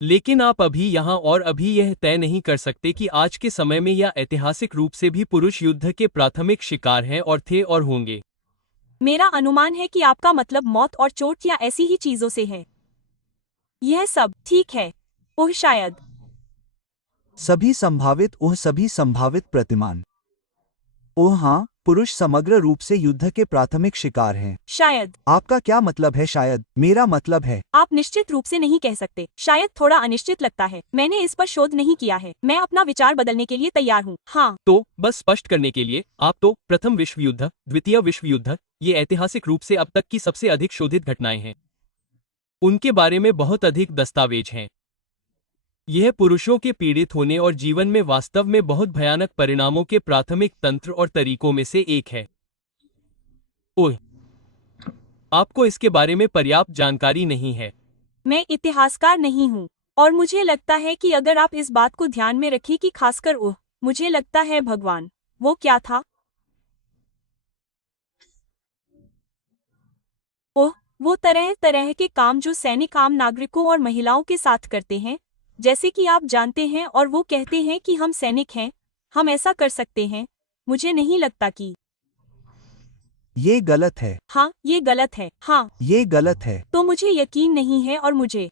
लेकिन आप अभी यहाँ और अभी यह तय नहीं कर सकते कि आज के समय में या ऐतिहासिक रूप से भी पुरुष युद्ध के प्राथमिक शिकार हैं और थे और होंगे। मेरा अनुमान है कि आपका मतलब मौत और चोट या ऐसी ही चीजों से है। यह सब ठीक है। ओह शायद। सभी संभावित प्रतिमान। ओह हाँ, पुरुष समग्र रूप से युद्ध के प्राथमिक शिकार हैं। शायद। आपका क्या मतलब है शायद? मेरा मतलब है आप निश्चित रूप से नहीं कह सकते। शायद थोड़ा अनिश्चित लगता है। मैंने इस पर शोध नहीं किया है। मैं अपना विचार बदलने के लिए तैयार हूँ। हाँ। तो बस स्पष्ट करने के लिए, आप तो प्रथम विश्व युद्ध, द्वितीय विश्व युद्ध, ये ऐतिहासिक रूप से अब तक की सबसे अधिक शोधित घटनाएं हैं। उनके बारे में बहुत अधिक दस्तावेज हैं। यह पुरुषों के पीड़ित होने और जीवन में वास्तव में बहुत भयानक परिणामों के प्राथमिक तंत्र और तरीकों में से एक है। ओह, आपको इसके बारे में पर्याप्त जानकारी नहीं है। मैं इतिहासकार नहीं हूँ और मुझे लगता है कि अगर आप इस बात को ध्यान में रखें कि खासकर मुझे लगता है भगवान, वो क्या था? वो तरह तरह के काम जो सैनिक आम नागरिकों और महिलाओं के साथ करते हैं, जैसे कि आप जानते हैं, और वो कहते हैं कि हम सैनिक हैं, हम ऐसा कर सकते हैं। मुझे नहीं लगता कि ये गलत है। हाँ, ये गलत है। हाँ, ये गलत है। तो मुझे यकीन नहीं है और मुझे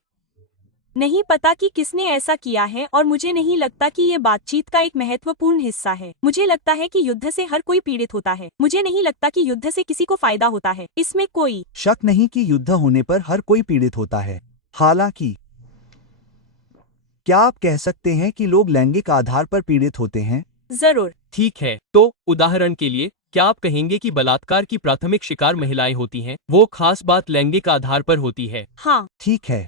नहीं पता कि किसने ऐसा किया है, और मुझे नहीं लगता कि ये बातचीत का एक महत्वपूर्ण हिस्सा है। मुझे लगता है कि युद्ध से हर कोई पीड़ित होता है। मुझे नहीं लगता कि युद्ध से किसी को फायदा होता है। इसमें कोई शक नहीं कि युद्ध होने पर हर कोई पीड़ित होता है। हालांकि क्या आप कह सकते हैं कि लोग लैंगिक आधार पर पीड़ित होते हैं? जरूर। ठीक है, तो उदाहरण के लिए, क्या आप कहेंगे कि बलात्कार की प्राथमिक शिकार महिलाएं होती हैं? वो खास बात लैंगिक आधार पर होती है। हाँ। ठीक है।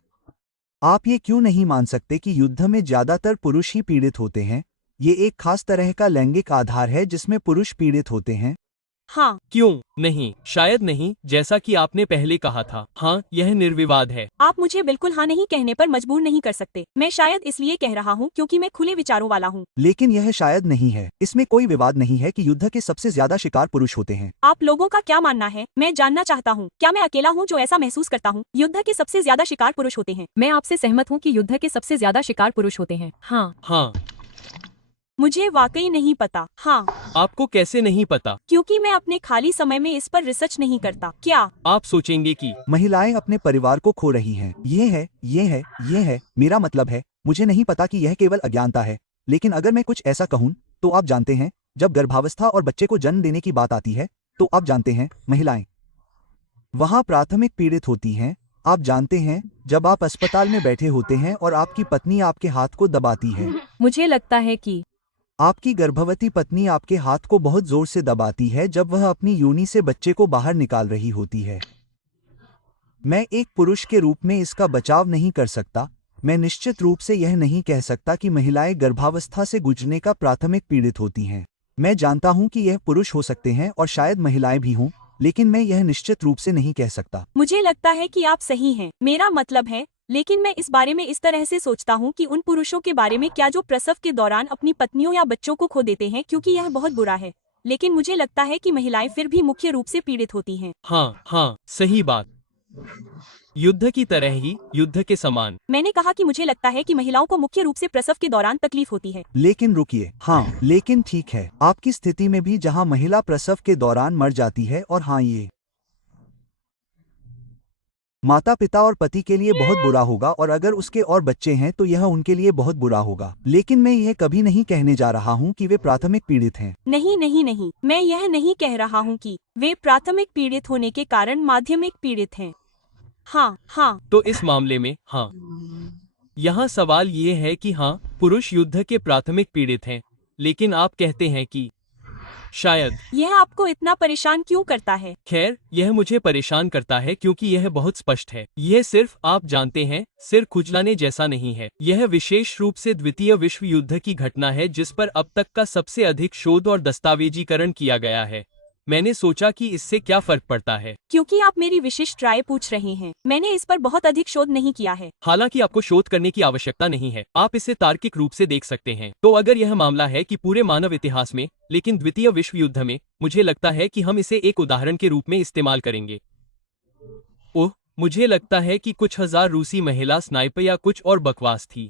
आप ये क्यों नहीं मान सकते कि युद्ध में ज्यादातर पुरुष ही पीड़ित होते हैं? ये एक खास तरह का लैंगिक आधार है जिसमें पुरुष पीड़ित होते हैं। हाँ। क्यों नहीं? शायद नहीं, जैसा कि आपने पहले कहा था। हाँ, यह निर्विवाद है। आप मुझे बिल्कुल हाँ नहीं कहने पर मजबूर नहीं कर सकते। मैं शायद इसलिए कह रहा हूँ क्योंकि मैं खुले विचारों वाला हूँ। लेकिन यह शायद नहीं है। इसमें कोई विवाद नहीं है कि युद्ध के सबसे ज्यादा शिकार पुरुष होते हैं। आप लोगों का क्या मानना है? मैं जानना चाहता हूँ। क्या मैं अकेला हूँ जो ऐसा महसूस करता हूँ? युद्ध के सबसे ज्यादा शिकार पुरुष होते हैं। मैं आपसे सहमत हूँ कि युद्ध के सबसे ज्यादा शिकार पुरुष होते हैं। हाँ। हाँ। मुझे वाकई नहीं पता। हाँ। आपको कैसे नहीं पता? क्योंकि मैं अपने खाली समय में इस पर रिसर्च नहीं करता। क्या आप सोचेंगे कि महिलाएं अपने परिवार को खो रही हैं? ये है। मेरा मतलब है, मुझे नहीं पता कि यह केवल अज्ञानता है, लेकिन अगर मैं कुछ ऐसा कहूँ, तो आप जानते हैं, जब गर्भावस्था और बच्चे को जन्म देने की बात आती है, तो आप जानते हैं, महिलाएं वहां प्राथमिक पीड़ित होती हैं। आप जानते हैं, जब आप अस्पताल में बैठे होते हैं और आपकी पत्नी आपके हाथ को दबाती है। मुझे लगता है कि आपकी गर्भवती पत्नी आपके हाथ को बहुत जोर से दबाती है जब वह अपनी योनि से बच्चे को बाहर निकाल रही होती है। मैं एक पुरुष के रूप में इसका बचाव नहीं कर सकता। मैं निश्चित रूप से यह नहीं कह सकता कि महिलाएं गर्भावस्था से गुजरने का प्राथमिक पीड़ित होती हैं। मैं जानता हूं कि यह पुरुष हो सकते हैं और शायद महिलाएं भी हों, लेकिन मैं यह निश्चित रूप से नहीं कह सकता। मुझे लगता है कि आप सही हैं। मेरा मतलब है, लेकिन मैं इस बारे में इस तरह से सोचता हूँ कि उन पुरुषों के बारे में क्या जो प्रसव के दौरान अपनी पत्नियों या बच्चों को खो देते हैं, क्योंकि यह बहुत बुरा है। लेकिन मुझे लगता है कि महिलाएं फिर भी मुख्य रूप से पीड़ित होती हैं। हाँ, हाँ, सही बात। युद्ध की तरह ही, युद्ध के समान। मैंने कहा कि मुझे लगता है कि महिलाओं को मुख्य रूप से प्रसव के दौरान तकलीफ होती है। लेकिन रुकिए, हाँ, लेकिन ठीक है, आपकी स्थिति में भी जहां महिला प्रसव के दौरान मर जाती है, और हाँ, ये माता पिता और पति के लिए बहुत बुरा होगा, और अगर उसके और बच्चे हैं तो यह उनके लिए बहुत बुरा होगा। लेकिन मैं यह कभी नहीं कहने जा रहा हूं कि वे प्राथमिक पीड़ित हैं। नहीं नहीं नहीं, मैं यह नहीं कह रहा हूँ कि वे प्राथमिक पीड़ित होने के कारण माध्यमिक पीड़ित हैं। हाँ हाँ। तो इस मामले में, हाँ, यहाँ सवाल ये है कि हाँ, पुरुष युद्ध के प्राथमिक पीड़ित हैं, लेकिन आप कहते हैं कि शायद। यह आपको इतना परेशान क्यों करता है? खैर, यह मुझे परेशान करता है क्योंकि यह बहुत स्पष्ट है। यह सिर्फ, आप जानते हैं, सिर खुजलाने जैसा नहीं है। यह विशेष रूप से द्वितीय विश्व युद्ध की घटना है जिस पर अब तक का सबसे अधिक शोध और दस्तावेजीकरण किया गया है। मैंने सोचा कि इससे क्या फर्क पड़ता है। क्योंकि आप मेरी विशिष्ट राय पूछ रहे हैं। मैंने इस पर बहुत अधिक शोध नहीं किया है। हालांकि आपको शोध करने की आवश्यकता नहीं है, आप इसे तार्किक रूप से देख सकते हैं। तो अगर यह मामला है कि पूरे मानव इतिहास में, लेकिन द्वितीय विश्व युद्ध में, मुझे लगता है कि हम इसे एक उदाहरण के रूप में इस्तेमाल करेंगे। ओह, मुझे लगता है कि कुछ हजार रूसी महिला स्नाइपर या कुछ और बकवास थी।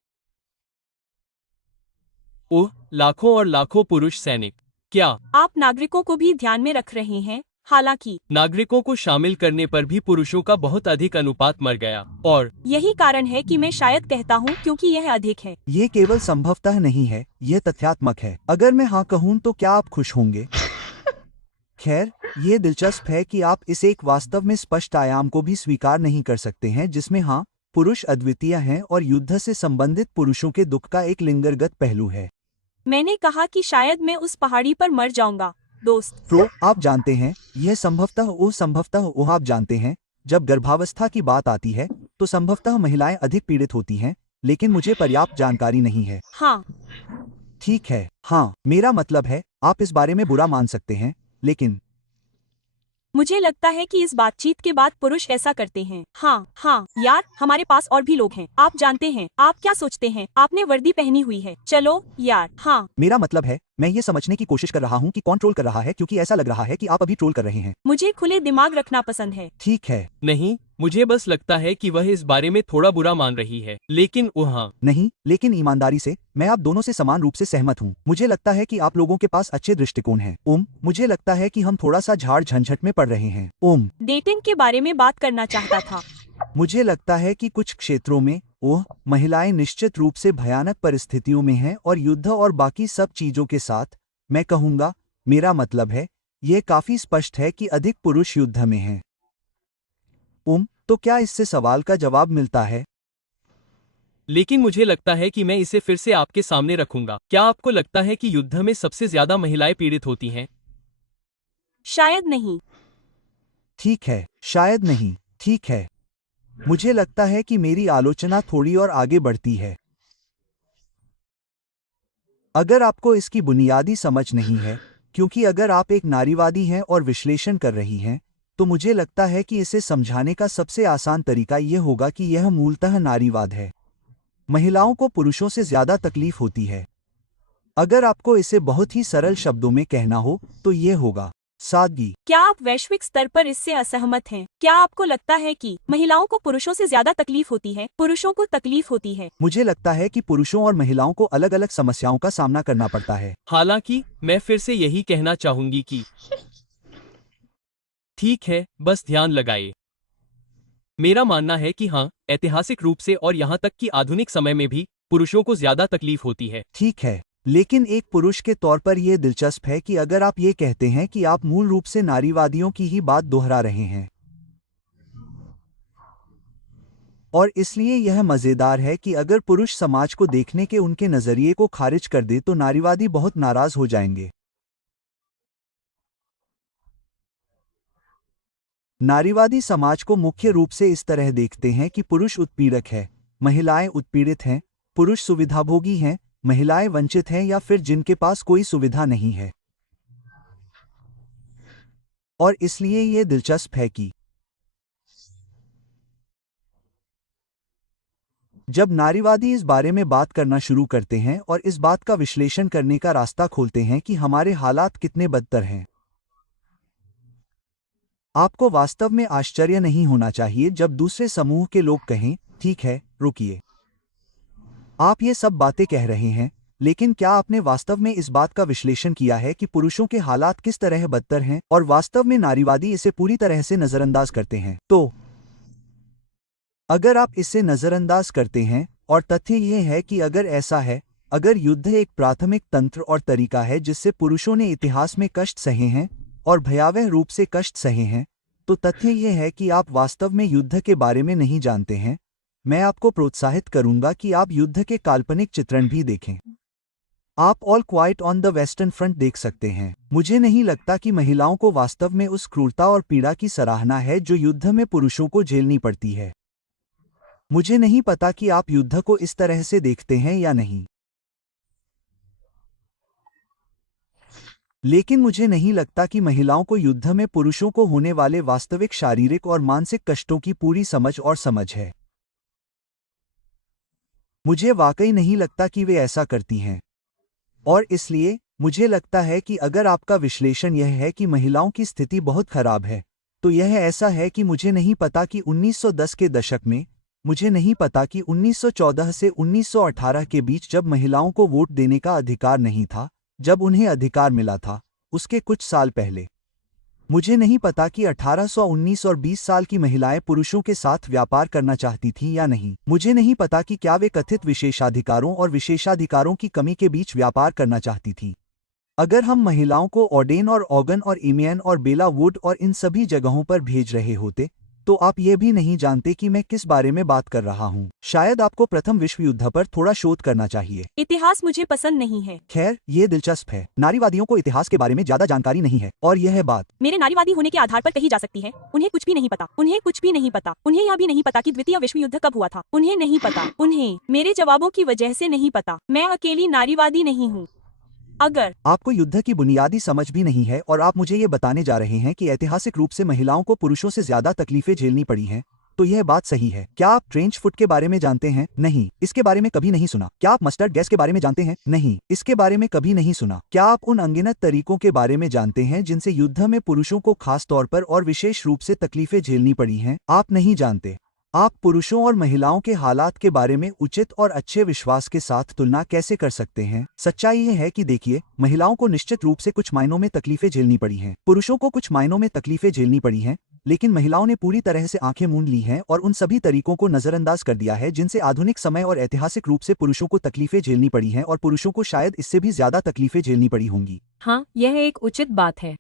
ओह, लाखों और लाखों पुरुष सैनिक। क्या आप नागरिकों को भी ध्यान में रख रहे हैं? हालांकि नागरिकों को शामिल करने पर भी पुरुषों का बहुत अधिक अनुपात मर गया, और यही कारण है कि मैं शायद कहता हूँ क्योंकि यह अधिक है। ये केवल संभवतः नहीं है, यह तथ्यात्मक है। अगर मैं हाँ कहूँ तो क्या आप खुश होंगे? खैर, ये दिलचस्प है कि आप इस एक वास्तव में स्पष्ट आयाम को भी स्वीकार नहीं कर सकते हैं जिसमें हाँ, पुरुष अद्वितीय हैं और युद्ध से संबंधित पुरुषों के दुख का एक लिंगरगत पहलू है। मैंने कहा कि शायद मैं उस पहाड़ी पर मर जाऊंगा, दोस्त। तो आप जानते हैं, यह संभवतः वो आप जानते हैं, जब गर्भावस्था की बात आती है तो संभवतः महिलाएं अधिक पीड़ित होती हैं, लेकिन मुझे पर्याप्त जानकारी नहीं है। हाँ, ठीक है, हाँ, मेरा मतलब है, आप इस बारे में बुरा मान सकते हैं, लेकिन मुझे लगता है कि इस बातचीत के बाद पुरुष ऐसा करते हैं। हाँ हाँ यार, हमारे पास और भी लोग हैं। आप जानते हैं, आप क्या सोचते हैं? आपने वर्दी पहनी हुई है। चलो यार। हाँ, मेरा मतलब है, मैं ये समझने की कोशिश कर रहा हूँ कि कौन ट्रोल कर रहा है, क्योंकि ऐसा लग रहा है कि आप अभी ट्रोल कर रहे हैं। मुझे खुले दिमाग रखना पसंद है। ठीक है। नहीं, मुझे बस लगता है कि वह इस बारे में थोड़ा बुरा मान रही है, लेकिन वहाँ नहीं, लेकिन ईमानदारी से, मैं आप दोनों से समान रूप से सहमत हूँ। मुझे लगता है कि आप लोगों के पास अच्छे दृष्टिकोण हैं। मुझे लगता है कि हम थोड़ा सा झाड़ झंझट में पड़ रहे हैं। डेटिंग के बारे में बात करना चाहता था। मुझे लगता है कि कुछ क्षेत्रों में महिलाएं निश्चित रूप से भयानक परिस्थितियों में हैं और युद्ध और बाकी सब चीजों के साथ, मैं कहूँगा, मेरा मतलब है, यह काफी स्पष्ट है कि अधिक पुरुष युद्ध में हैं। तो क्या इससे सवाल का जवाब मिलता है? लेकिन मुझे लगता है कि मैं इसे फिर से आपके सामने रखूंगा। क्या आपको लगता है कि युद्ध में सबसे ज्यादा महिलाएं पीड़ित होती हैं? शायद नहीं। ठीक है, शायद नहीं। ठीक है, मुझे लगता है कि मेरी आलोचना थोड़ी और आगे बढ़ती है। अगर आपको इसकी बुनियादी समझ नहीं है, क्योंकि अगर आप एक नारीवादी हैं और विश्लेषण कर रही हैं, तो मुझे लगता है कि इसे समझाने का सबसे आसान तरीका यह होगा कि यह मूलतः नारीवाद है। महिलाओं को पुरुषों से ज्यादा तकलीफ होती है। अगर आपको इसे बहुत ही सरल शब्दों में कहना हो तो यह होगा सादगी। क्या आप वैश्विक स्तर पर इससे असहमत हैं? क्या आपको लगता है कि महिलाओं को पुरुषों से ज्यादा तकलीफ होती है? पुरुषों को तकलीफ होती है। मुझे लगता है कि पुरुषों और महिलाओं को अलग अलग समस्याओं का सामना करना पड़ता है। हालांकि मैं फिर से यही कहना चाहूंगी कि ठीक है, बस ध्यान लगाइए। मेरा मानना है कि हाँ, ऐतिहासिक रूप से और यहाँ तक कि आधुनिक समय में भी पुरुषों को ज्यादा तकलीफ होती है। ठीक है, लेकिन एक पुरुष के तौर पर यह दिलचस्प है कि अगर आप ये कहते हैं कि आप मूल रूप से नारीवादियों की ही बात दोहरा रहे हैं, और इसलिए यह मजेदार है कि अगर पुरुष समाज को देखने के उनके नजरिए को खारिज कर दे तो नारीवादी बहुत नाराज हो जाएंगे। नारीवादी समाज को मुख्य रूप से इस तरह देखते हैं कि पुरुष उत्पीड़क है, महिलाएं उत्पीड़ित हैं, पुरुष सुविधाभोगी हैं, महिलाएं वंचित हैं या फिर जिनके पास कोई सुविधा नहीं है। और इसलिए यह दिलचस्प है कि जब नारीवादी इस बारे में बात करना शुरू करते हैं और इस बात का विश्लेषण करने का रास्ता खोलते हैं कि हमारे हालात कितने बदतर हैं, आपको वास्तव में आश्चर्य नहीं होना चाहिए जब दूसरे समूह के लोग कहें, ठीक है, रुकिए, आप ये सब बातें कह रहे हैं, लेकिन क्या आपने वास्तव में इस बात का विश्लेषण किया है कि पुरुषों के हालात किस तरह बदतर हैं और वास्तव में नारीवादी इसे पूरी तरह से नजरअंदाज करते हैं? तो अगर आप इसे नजरअंदाज करते हैं, और तथ्य यह है कि अगर ऐसा है, अगर युद्ध एक प्राथमिक तंत्र और तरीका है जिससे पुरुषों ने इतिहास में कष्ट सहे हैं और भयावह रूप से कष्ट सहे हैं, तो तथ्य यह है कि आप वास्तव में युद्ध के बारे में नहीं जानते हैं। मैं आपको प्रोत्साहित करूंगा कि आप युद्ध के काल्पनिक चित्रण भी देखें। आप all quite on the western front देख सकते हैं। मुझे नहीं लगता कि महिलाओं को वास्तव में उस क्रूरता और पीड़ा की सराहना है जो युद्ध में पुरुषों को झेलनी पड़ती है। मुझे नहीं पता कि आप युद्ध को इस तरह से देखते हैं या नहीं, लेकिन मुझे नहीं लगता कि महिलाओं को युद्ध में पुरुषों को होने वाले वास्तविक शारीरिक और मानसिक कष्टों की पूरी समझ है। मुझे वाकई नहीं लगता कि वे ऐसा करती हैं। और इसलिए मुझे लगता है कि अगर आपका विश्लेषण यह है कि महिलाओं की स्थिति बहुत खराब है, तो यह ऐसा है कि मुझे नहीं पता कि 1910 के दशक में, मुझे नहीं पता कि 1914 से 1918 के बीच जब महिलाओं को वोट देने का अधिकार नहीं था, जब उन्हें अधिकार मिला था, उसके कुछ साल पहले। मुझे नहीं पता कि 1819 और 20 साल की महिलाएं पुरुषों के साथ व्यापार करना चाहती थीं या नहीं। मुझे नहीं पता कि क्या वे कथित विशेषाधिकारों और विशेषाधिकारों की कमी के बीच व्यापार करना चाहती थीं। अगर हम महिलाओं को ऑडेन और ऑगन और इमियन और बेला वुड और इन सभी जगहों पर भेज रहे होते, तो आप ये भी नहीं जानते कि मैं किस बारे में बात कर रहा हूँ। शायद आपको प्रथम विश्व युद्ध पर थोड़ा शोध करना चाहिए। इतिहास मुझे पसंद नहीं है। खैर, ये दिलचस्प है। नारीवादियों को इतिहास के बारे में ज्यादा जानकारी नहीं है, और यह बात मेरे नारीवादी होने के आधार पर कही जा सकती है। उन्हें कुछ भी नहीं पता। उन्हें कुछ भी नहीं पता। उन्हें यह भी नहीं पता कि द्वितीय विश्व युद्ध कब हुआ था। उन्हें नहीं पता। उन्हें मेरे जवाबों की वजह से नहीं पता। मैं अकेली नारीवादी नहीं हूँ। अगर आपको युद्ध की बुनियादी समझ भी नहीं है और आप मुझे ये बताने जा रहे हैं कि ऐतिहासिक रूप से महिलाओं को पुरुषों से ज्यादा तकलीफें झेलनी पड़ी हैं, तो यह बात सही है। क्या आप ट्रेंच फुट के बारे में जानते हैं? नहीं, इसके बारे में कभी नहीं सुना। क्या आप मस्टर्ड गैस के बारे में जानते हैं? नहीं, इसके बारे में कभी नहीं सुना। क्या आप उन अनगिनत तरीकों के बारे में जानते हैं जिनसे युद्ध में पुरुषों को खास तौर पर और विशेष रूप से तकलीफें झेलनी पड़ी हैं? आप नहीं जानते। आप पुरुषों और महिलाओं के हालात के बारे में उचित और अच्छे विश्वास के साथ तुलना कैसे कर सकते हैं? सच्चाई ये है कि देखिए, महिलाओं को निश्चित रूप से कुछ मायनों में तकलीफें झेलनी पड़ी हैं। पुरुषों को कुछ मायनों में तकलीफें झेलनी पड़ी हैं, लेकिन महिलाओं ने पूरी तरह से आंखें मूंद ली हैं और उन सभी तरीकों को नजरअंदाज कर दिया है जिनसे आधुनिक समय और ऐतिहासिक रूप से पुरुषों को तकलीफें झेलनी पड़ी हैं, और पुरुषों को शायद इससे भी ज्यादा तकलीफें झेलनी पड़ी होंगी। हाँ, यह एक उचित बात है।